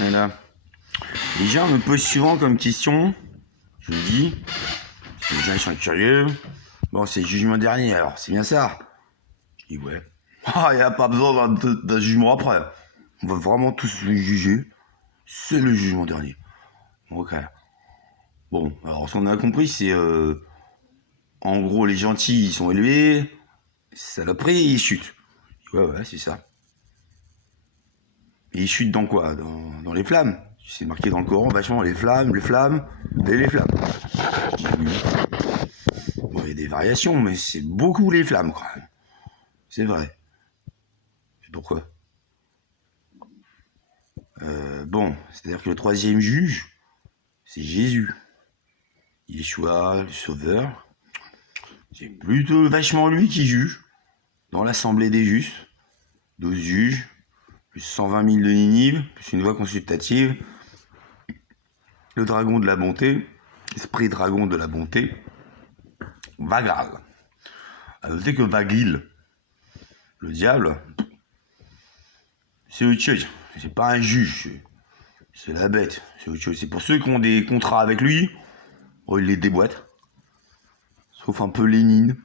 Voilà. Les gens me posent souvent comme question, je me dis, parce que les gens ils sont curieux. Bon, c'est le jugement dernier, alors c'est bien ça. Je dis ouais. Ah, il n'y a pas besoin d'un jugement après. On va vraiment tous les juger. C'est le jugement dernier. Ok. Bon, alors ce qu'on a compris, c'est en gros les gentils ils sont élevés, les saloperies ils chutent. Ouais, c'est ça. Et ils chutent dans quoi dans les flammes. C'est marqué dans le Coran vachement les flammes et les flammes. Je dis oui. Bon, il y a des variations, mais c'est beaucoup les flammes quand même. C'est vrai. Et pourquoi Bon, c'est-à-dire que le troisième juge, c'est Jésus. Yeshua, le sauveur. C'est plutôt vachement lui qui juge. Dans l'assemblée des justes, 12 juges, plus 120 000 de Ninive, plus une voix consultative, le dragon de la bonté, esprit dragon de la bonté, Vagal. À noter que Vagil, le diable, c'est autre chose. C'est pas un juge, c'est la bête, c'est autre chose. C'est pour ceux qui ont des contrats avec lui, oh, il les déboîte. Sauf un peu Lénine.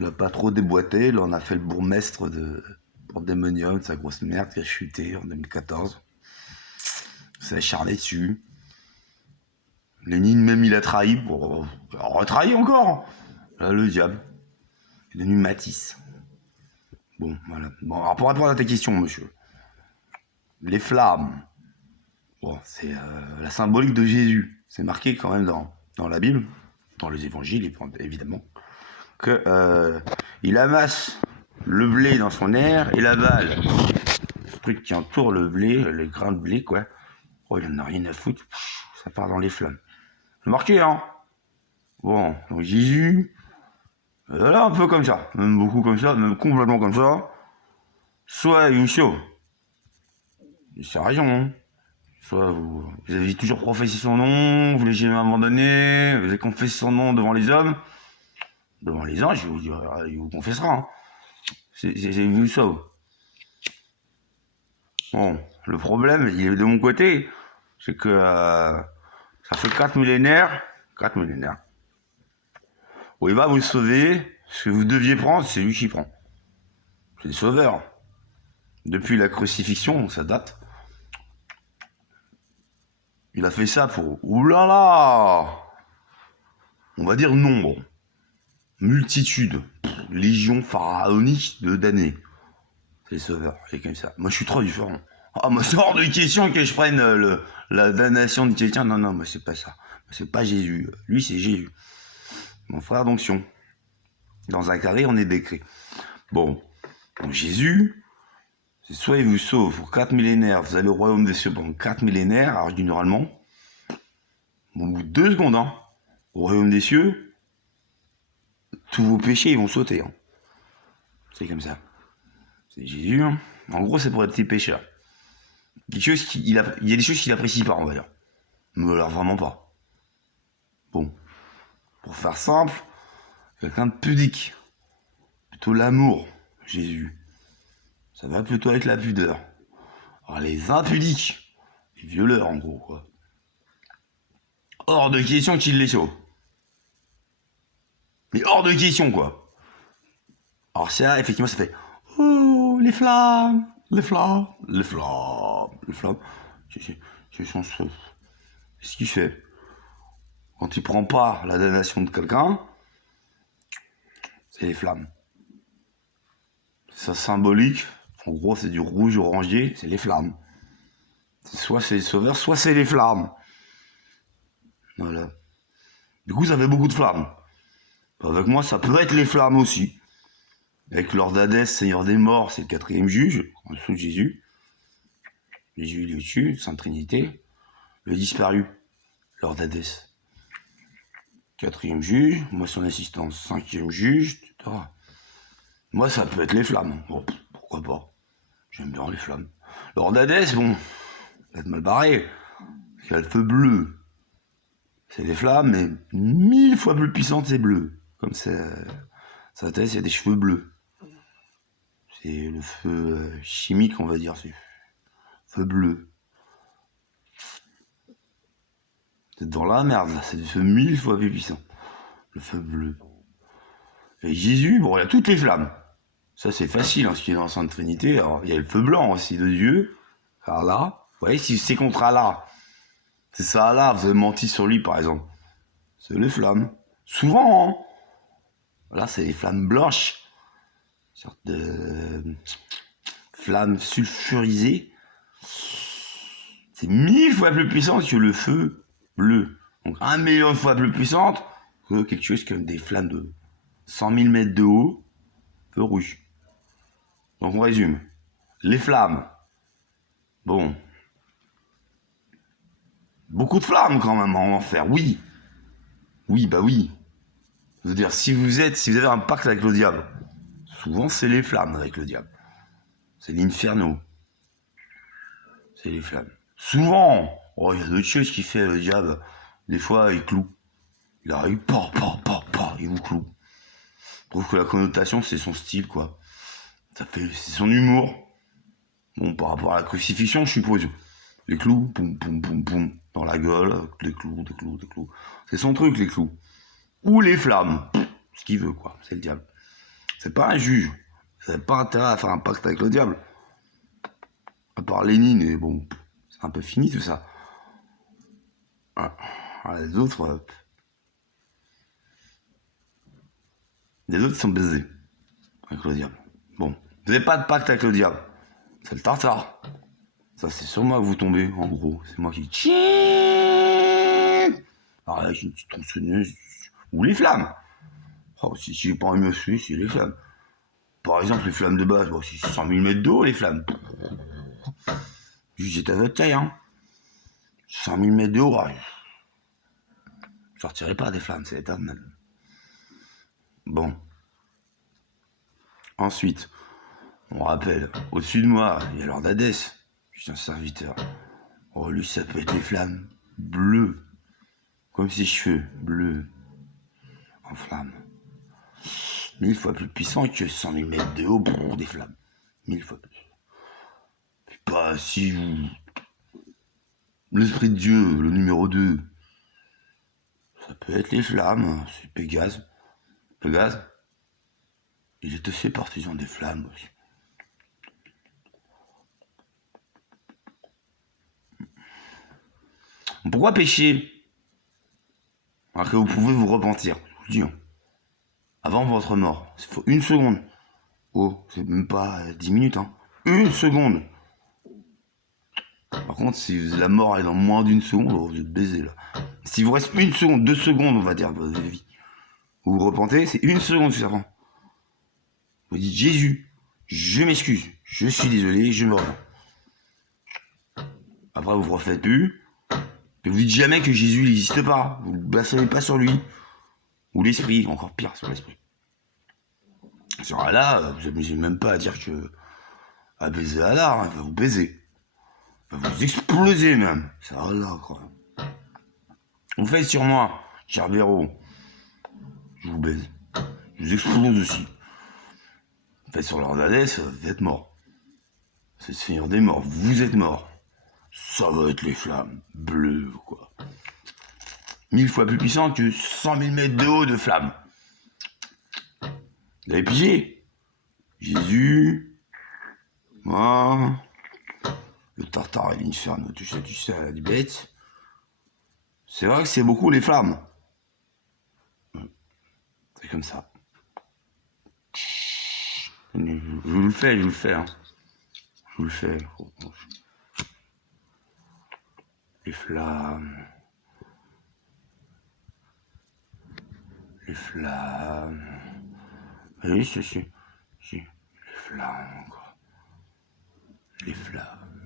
Il a pas trop déboîté, là on a fait le bourgmestre de Pandemonium, sa grosse merde qui a chuté en 2014. s'est acharné dessus. Lénine même il a trahi, pour retrahi encore. Là, le diable. Il est devenu Matisse. Bon, voilà. Bon, alors pour répondre à ta question, monsieur. Les flammes. Bon, c'est la symbolique de Jésus. C'est marqué quand même dans la Bible, dans les évangiles, évidemment, que il amasse le blé dans son air et la balle, le truc qui entoure le blé, les grains de blé, quoi. Oh, il en a rien à foutre. Ça part dans les flammes. C'est marqué, hein. Bon, donc Jésus, là, un peu comme ça, même beaucoup comme ça, même complètement comme ça. Soit il sauve. C'est raison, hein. Soit vous avez toujours professé son nom, vous l'avez jamais abandonné, vous avez confessé son nom devant les hommes, devant les anges, il vous confessera. Hein. C'est vous sauve. Bon, le problème, il est de mon côté, c'est que ça fait 4 millénaires, où il va vous sauver, ce que vous deviez prendre, c'est lui qui prend. C'est le sauveur. Depuis la crucifixion, ça date. Il a fait ça pour, oulala, on va dire nombre, multitude, légion pharaonique de damnés. C'est le sauveur, c'est comme ça. Moi je suis trop différent. Ah, moi c'est hors de question que je prenne la damnation de quelqu'un. Non, moi c'est pas ça. C'est pas Jésus. Lui c'est Jésus. Mon frère d'onction. Dans Zacharie on est décrit. Bon, donc Jésus, c'est soit il vous sauve pour 4 millénaires, vous allez au royaume des cieux pendant 4 millénaires, alors je dis normalement, au bout de 2 secondes, hein, au royaume des cieux, tous vos péchés ils vont sauter. Hein. C'est comme ça. C'est Jésus. Hein. En gros, c'est pour les petits pécheurs. Il y a des choses qu'il n'apprécie pas, on va dire. Mais alors vraiment pas. Bon. Pour faire simple, quelqu'un de pudique. Plutôt l'amour, Jésus. Ça va plutôt avec la pudeur. Alors les impudiques, les violeurs en gros, quoi. Hors de question qu'il les sauve. Mais hors de question, quoi. Alors ça, effectivement, ça fait oh, les flammes, les flammes, les flammes, les flammes. C'est son souffle. Ce qu'il fait. Quand il prend pas la damnation de quelqu'un, c'est les flammes. C'est symbolique. En gros, c'est du rouge orangé, c'est les flammes. Soit c'est les sauveurs, soit c'est les flammes. Voilà. Du coup, ça fait beaucoup de flammes. Avec moi, ça peut être les flammes aussi. Avec Lord Hadès, Seigneur des Morts, c'est le 4e juge, en dessous de Jésus. Jésus, il est au-dessus, Sainte Trinité. Le disparu, Lord Hadès. 4e juge, moi son assistant, 5e juge, etc. Moi, ça peut être les flammes. Bon, pourquoi pas. J'aime bien les flammes. Lord Hadès, bon, va être mal barré. Il y a le feu bleu. C'est des flammes, mais 1000 fois plus puissantes, c'est bleu. Comme c'est sa tête, il y a des cheveux bleus. C'est le feu chimique, on va dire. C'est feu bleu. C'est dans la merde, là. C'est du feu 1000 fois plus puissant. Le feu bleu. Et Jésus, bon, il a toutes les flammes. Ça, c'est facile, hein, ce qui est dans la Sainte Trinité. Alors, il y a le feu blanc aussi de Dieu. Allah. Vous voyez, si c'est contre Allah, c'est ça Allah, vous avez menti sur lui, par exemple. C'est les flammes. Souvent, hein. Là, c'est les flammes blanches. Une sorte de flammes sulfurisées. C'est 1000 fois plus puissant que le feu bleu. Donc 1 million de fois plus puissante que quelque chose comme des flammes de 100 000 mètres de haut, feu rouge. Donc on résume. Les flammes. Bon. Beaucoup de flammes quand même en enfer, oui. Oui, bah oui. Je veux dire, si vous avez un pacte avec le diable, souvent c'est les flammes avec le diable. C'est l'inferno. C'est les flammes. Souvent, oh, il y a d'autres choses qu'il fait le diable. Des fois, il cloue. Il arrive, il vous cloue. Je trouve que la connotation, c'est son style, quoi. C'est son humour. Bon, par rapport à la crucifixion, je suppose. Les clous, poum, poum, poum, poum, dans la gueule, des clous. C'est son truc, les clous. Ou les flammes. Ce qu'il veut, quoi. C'est le diable. C'est pas un juge. Vous n'avez pas intérêt à faire un pacte avec le diable. À part Lénine, et bon, c'est un peu fini tout ça. Les autres. Les autres sont baisés avec le diable. Bon, vous n'avez pas de pacte avec le diable. C'est le tartare. Ça, c'est sur moi que vous tombez, en gros. C'est moi qui... Alors là, j'ai une petite tronçonneuse. Ou les flammes. Oh, si j'ai pas envie de me suivre, c'est les flammes. Par exemple, les flammes de base, bon, c'est 100 000 mètres d'eau, les flammes. J'étais à votre taille, hein. 100 000 mètres d'eau, ouais. Je sortirai pas des flammes, c'est éternel. Bon. Ensuite, on rappelle, au-dessus de moi, il y a Lord Hades. Je suis un serviteur. Oh, lui, ça peut être les flammes bleues. Comme ses cheveux, bleus. En flammes. 1000 fois plus puissant que 100 000 mètres de haut, brrr, des flammes. 1000 fois plus. Puis pas si vous... L'esprit de Dieu, le numéro 2. Ça peut être les flammes, c'est Pégase. Pégase, il est aussi partisan des flammes aussi. Pourquoi pécher alors que vous pouvez vous repentir? Je vous le dis. Hein. Avant votre mort, il faut 1 seconde. Oh, c'est même pas 10 minutes, hein. 1 seconde. Par contre, si la mort est dans moins d'1 seconde, oh, vous êtes baisé là. S'il vous reste 1 seconde, 2 secondes, on va dire, de votre vie, vous vous repentez, c'est 1 seconde suffisamment. Vous dites Jésus, je m'excuse, je suis désolé, je me repens. Après, vous ne refaites plus. Et vous dites jamais que Jésus n'existe pas. Vous ne blasphémez pas sur lui. Ou l'esprit, encore pire sur l'esprit. Sur Allah, vous n'amusez même pas à dire que. À baiser Allah, hein, il va vous baiser. Il va vous exploser même. C'est Allah, quoi. Vous faites sur moi, Gerbero. Je vous baise. Je vous explose aussi. Vous faites sur Lord Hades, vous êtes mort. C'est le Seigneur des morts, vous êtes mort. Ça va être les flammes bleues, quoi. 1000 fois plus puissant que 100 000 mètres de haut de flammes. Vous avez pigé? Jésus, moi, le tartare et l'inferno, tu sais, à la bête. C'est vrai que c'est beaucoup les flammes. C'est comme ça. Je vous le fais, hein. Je vous le fais. Les flammes. Les flammes. Oui, c'est. Les flammes, quoi. Les flammes.